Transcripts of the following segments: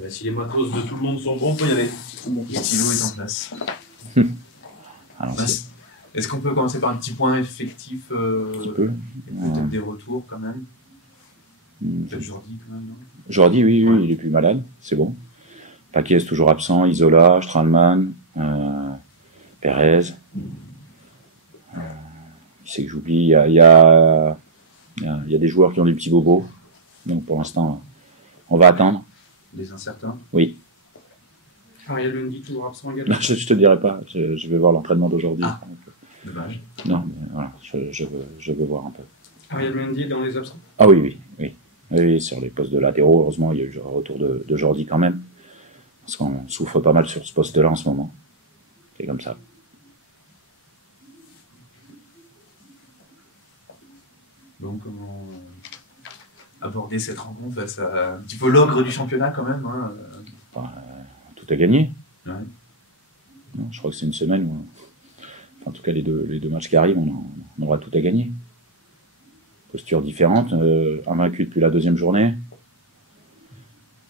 Bah, si les matos de tout le monde sont bons, faut y aller. Le stylo est en place. Alors, Est-ce qu'on peut commencer par un petit point effectif petit peu. et peut-être des retours quand même? Peut-être Jordi quand même, non? Jordi, oui, il est plus malade, c'est bon. Paquet toujours absent, Isola, Strahlmann, Perez. Qui c'est que j'oublie? Il y a des joueurs qui ont des petits bobos. Donc pour l'instant, on va attendre. Les incertains? Oui. Ariel Lundy, toujours absent également. Non, je te dirai pas. Je vais voir l'entraînement d'aujourd'hui. Ah, dommage. Non, mais voilà, je veux voir un peu. Ariel Lundy est dans les absents. Ah oui, sur les postes de latéraux, heureusement, il y a eu un retour de Jordi quand même. Parce qu'on souffre pas mal sur ce poste-là en ce moment. C'est comme ça. Donc, comment aborder cette rencontre face à un petit peu l'ogre du championnat quand même, hein? Tout a gagné. Ouais. Non, je crois que c'est une semaine où, en tout cas, les deux matchs qui arrivent, on aura tout à gagner. Posture différente, invaincu depuis la deuxième journée.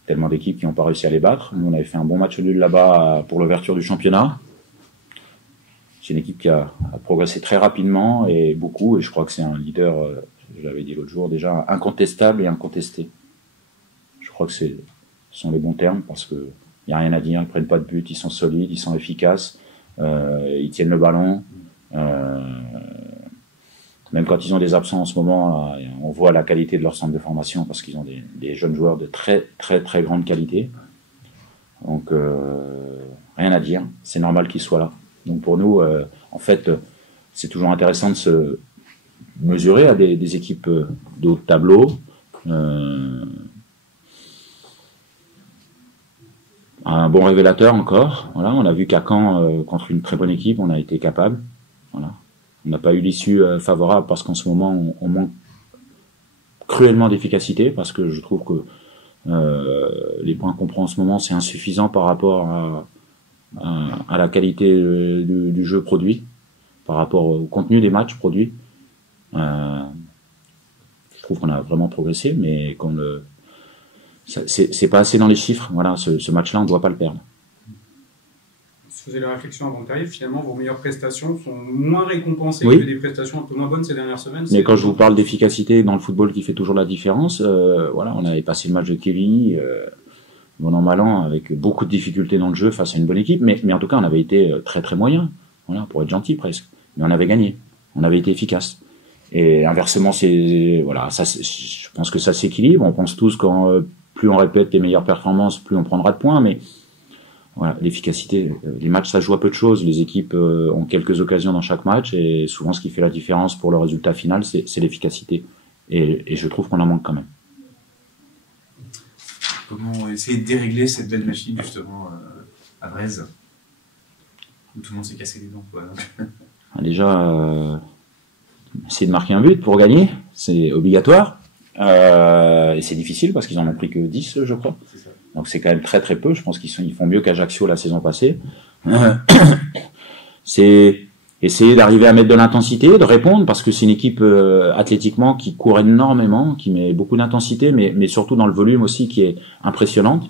Tellement d'équipes qui n'ont pas réussi à les battre. Nous, on avait fait un bon match nul là-bas pour l'ouverture du championnat. C'est une équipe qui a progressé très rapidement et beaucoup, et je crois que c'est un leader, je l'avais dit l'autre jour déjà, incontestable et incontesté. Je crois que ce sont les bons termes parce que il n'y a rien à dire, ils prennent pas de but, ils sont solides, ils sont efficaces, ils tiennent le ballon. Même quand ils ont des absents en ce moment, on voit la qualité de leur centre de formation parce qu'ils ont des jeunes joueurs de très très très grande qualité. Donc rien à dire, c'est normal qu'ils soient là. Donc pour nous, en fait, c'est toujours intéressant de se mesurer à des équipes de haut de tableau. Un bon révélateur encore. Voilà, on a vu qu'à Caen, contre une très bonne équipe, on a été capable. Voilà. On n'a pas eu l'issue favorable parce qu'en ce moment, on manque cruellement d'efficacité parce que je trouve que les points qu'on prend en ce moment, c'est insuffisant par rapport à la qualité du jeu produit, par rapport au contenu des matchs produits. Je trouve qu'on a vraiment progressé, mais c'est pas assez dans les chiffres. Voilà, ce match-là, on ne doit pas le perdre. Je faisais la réflexion avant que tu arrives, finalement, vos meilleures prestations sont moins récompensées Oui. que des prestations un peu moins bonnes ces dernières semaines. Mais quand je vous parle d'efficacité dans le football qui fait toujours la différence, voilà, on avait passé le match de Kévy, bon an mal an, avec beaucoup de difficultés dans le jeu face à une bonne équipe, mais en tout cas, on avait été très très moyen, voilà, pour être gentil presque. Mais on avait gagné, on avait été efficace. Et inversement, voilà, je pense que ça s'équilibre. On pense tous quand plus on répète les meilleures performances, plus on prendra de points, mais voilà, l'efficacité, les matchs, ça joue à peu de choses. Les équipes ont quelques occasions dans chaque match et souvent ce qui fait la différence pour le résultat final, c'est l'efficacité. Et je trouve qu'on en manque quand même. Comment essayer de dérégler cette belle machine justement à Brest, où tout le monde s'est cassé les dents, quoi. Déjà, essayer de marquer un but pour gagner, c'est obligatoire. Et c'est difficile parce qu'ils en ont pris que 10, je crois. C'est ça. Donc c'est quand même très très peu. Je pense qu'ils font mieux qu'Ajaccio la saison passée. C'est essayer d'arriver à mettre de l'intensité, de répondre, parce que c'est une équipe athlétiquement qui court énormément, qui met beaucoup d'intensité, mais surtout dans le volume aussi qui est impressionnante.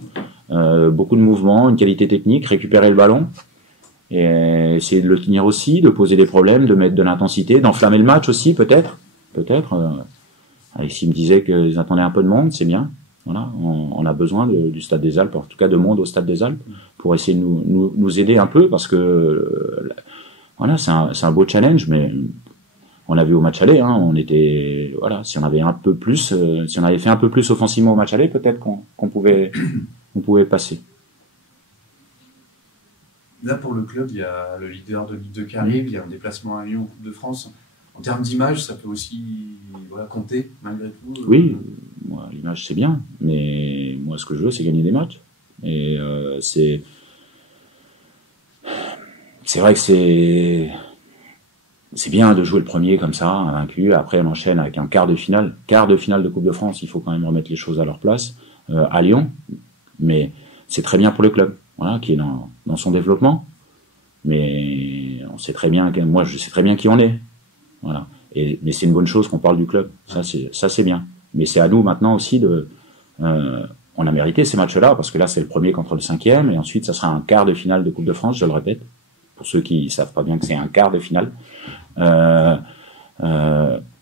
Beaucoup de mouvements, une qualité technique, récupérer le ballon, et essayer de le tenir aussi, de poser des problèmes, de mettre de l'intensité, d'enflammer le match aussi peut-être. Ici, me disait qu'ils attendaient un peu de monde, c'est bien. Voilà, on a besoin du Stade des Alpes, en tout cas de monde au Stade des Alpes, pour essayer de nous aider un peu, parce que voilà, c'est un beau challenge, mais on l'a vu au match aller, hein, on était, voilà, si on avait un peu plus, si on avait fait un peu plus offensivement au match aller, peut-être qu'on pouvait passer. Là, pour le club, il y a le leader de Ligue 2 qui arrive, il y a un déplacement à Lyon en Coupe de France. En termes d'image, ça peut aussi compter, malgré tout. Oui, moi, l'image, c'est bien, mais moi, ce que je veux, c'est gagner des matchs. Et c'est vrai que c'est bien de jouer le premier comme ça, invaincu. Après, on enchaîne avec un quart de finale de Coupe de France. Il faut quand même remettre les choses à leur place à Lyon. Mais c'est très bien pour le club, voilà, qui est dans son développement. Mais on sait très bien, moi, je sais très bien qui on est. Voilà. Mais c'est une bonne chose qu'on parle du club. Ça c'est bien. Mais c'est à nous maintenant aussi on a mérité ces matchs-là, parce que là, c'est le premier contre le 5e, et ensuite, ça sera un quart de finale de Coupe de France, je le répète, pour ceux qui savent pas bien que c'est un quart de finale.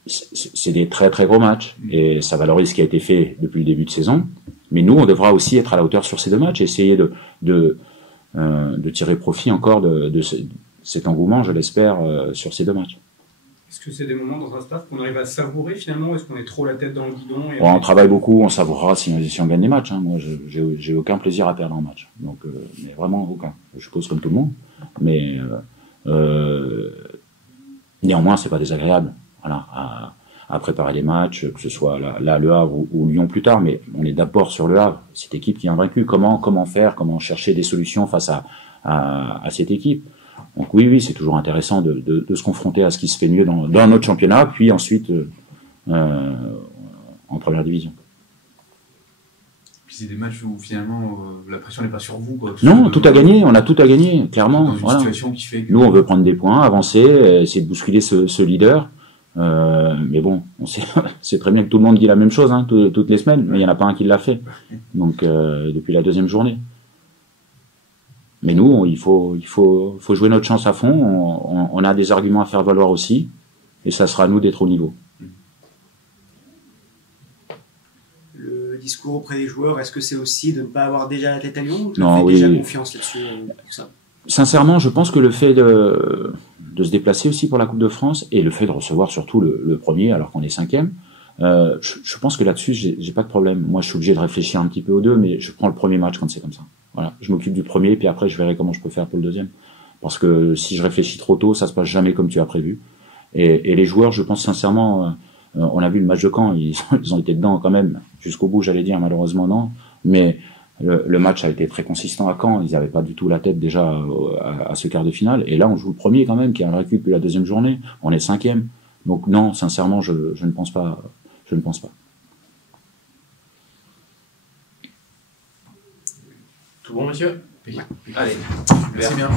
C'est des très très gros matchs, et ça valorise ce qui a été fait depuis le début de saison. Mais nous, on devra aussi être à la hauteur sur ces deux matchs, essayer de tirer profit encore de cet engouement, je l'espère, sur ces deux matchs. Est-ce que c'est des moments dans un staff qu'on arrive à savourer finalement? Est-ce qu'on est trop la tête dans le guidon et On travaille beaucoup, on savourera si on gagne des matchs. Hein. Moi, j'ai aucun plaisir à perdre un match. Donc, mais vraiment aucun. Je suppose comme tout le monde. Mais néanmoins, c'est pas désagréable. Voilà, à préparer les matchs, que ce soit là Le Havre ou Lyon plus tard. Mais on est d'abord sur Le Havre. Cette équipe qui est invaincue. Comment faire? Comment chercher des solutions face à cette équipe? Donc oui, c'est toujours intéressant de se confronter à ce qui se fait mieux dans notre championnat, puis ensuite en première division. Puis c'est des matchs où finalement la pression n'est pas sur vous, quoi. Non, tout à gagner, on a tout à gagner, clairement. Dans une situation qui fait que... Nous, on veut prendre des points, avancer, essayer de bousculer ce leader. Mais bon, on sait très bien que tout le monde dit la même chose toutes les semaines, mais il n'y en a pas un qui l'a fait. Donc depuis la deuxième journée. Mais nous, il faut jouer notre chance à fond. On a des arguments à faire valoir aussi, et ça sera à nous d'être au niveau. Le discours auprès des joueurs, est-ce que c'est aussi de ne pas avoir déjà la tête à Lyon, ou non, tu fais déjà confiance là-dessus, tout ça? Sincèrement, je pense que le fait de se déplacer aussi pour la Coupe de France, et le fait de recevoir surtout le premier alors qu'on est 5e, je pense que là-dessus, j'ai pas de problème. Moi, je suis obligé de réfléchir un petit peu aux deux, mais je prends le premier match quand c'est comme ça. Voilà, je m'occupe du premier, puis après, je verrai comment je peux faire pour le deuxième. Parce que si je réfléchis trop tôt, ça se passe jamais comme tu as prévu. Et les joueurs, je pense sincèrement, on a vu le match de Caen, ils ont été dedans quand même, jusqu'au bout, j'allais dire, malheureusement non. Mais le match a été très consistant à Caen, ils n'avaient pas du tout la tête déjà à ce quart de finale. Et là, on joue le premier quand même, qui est invaincu depuis la deuxième journée. On est 5e. Donc non, sincèrement, je ne pense pas. Je ne pense pas. Tout bon, monsieur? Allez, merci bien.